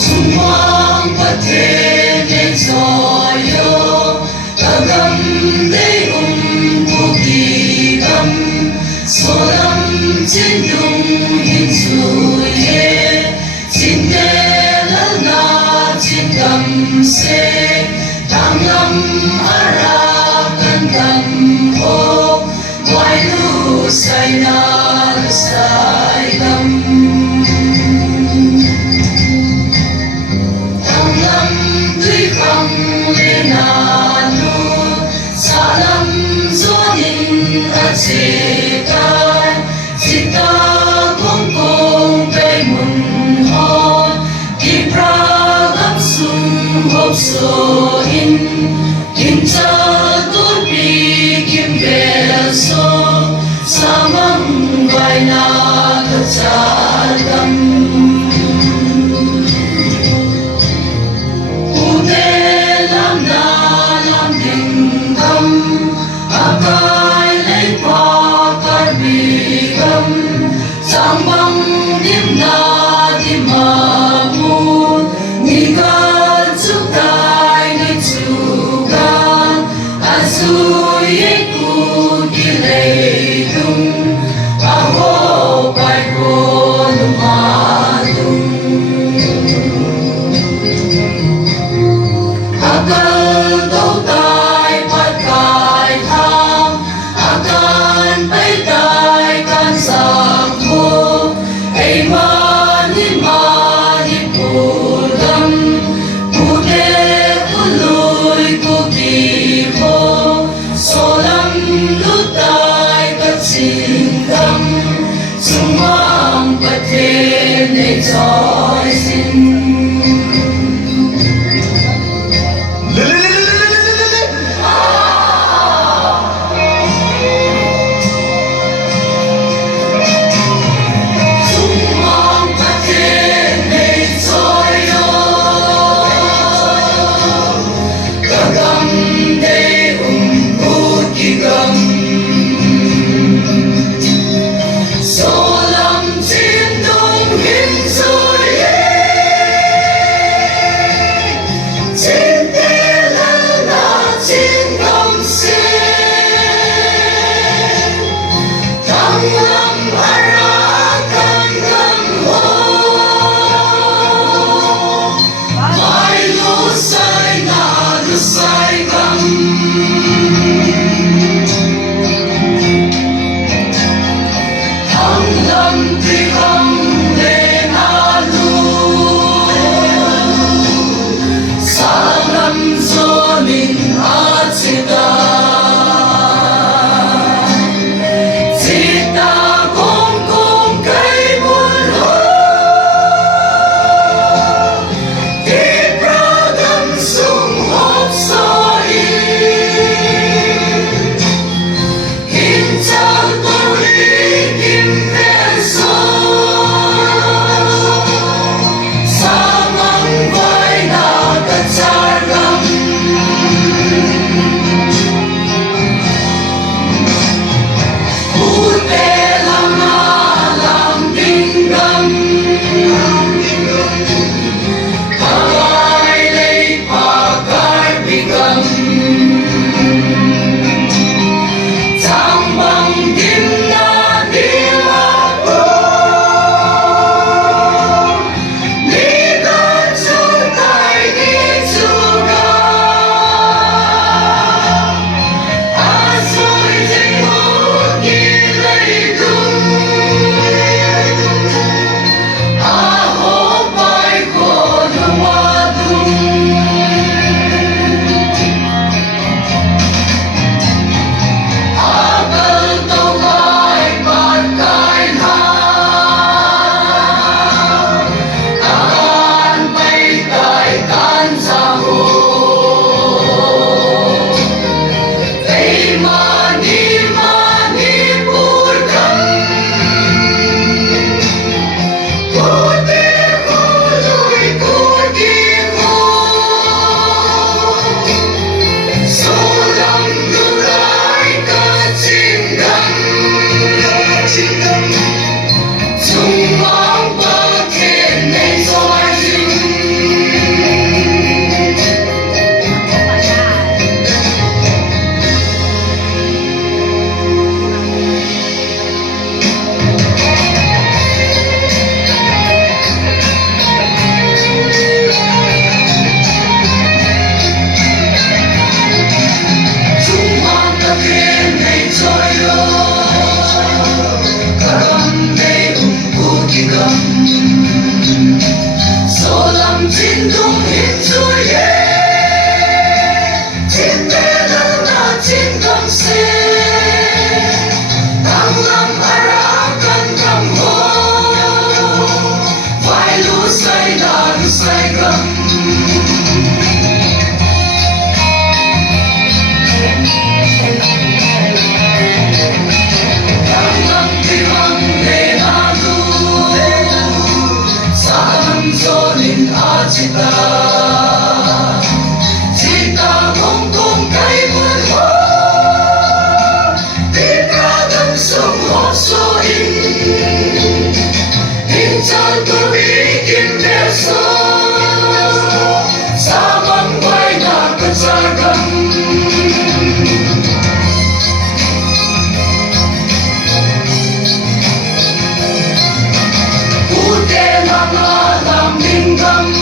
trung hoàng bất thế nên giỏi yo ta gầm để cuộc đi gầm số lâm trên dung hình rồi trên đê lỡ na trên gầm xe tăng lâm ara cần gầm hô ngoài lu say na lu say gầm tăng lâm tuy không lên na lu sa lâm gió ninh ở trên tai chỉ ta cũng cùng bay mừng hò kim ra lắm sung hộp số in kim cha tốt đi kim về số sa măng vai na thật cha tâm u thế làm na làm tình tâm akai lấy qua cái bị gầm sang băng điểm na điểm mà buồn ni ca chúc tai ni chu gan azui ku ki lei dung a ho pai ko nu ma dung akan tau tai pat kai tham akan pai tai kan sang ko ei ma ni pu dam pu de pu lui ku ki ho so lam lu tai ka sin dam chung mang pa the nei joy sin Hãy subscribe tâm.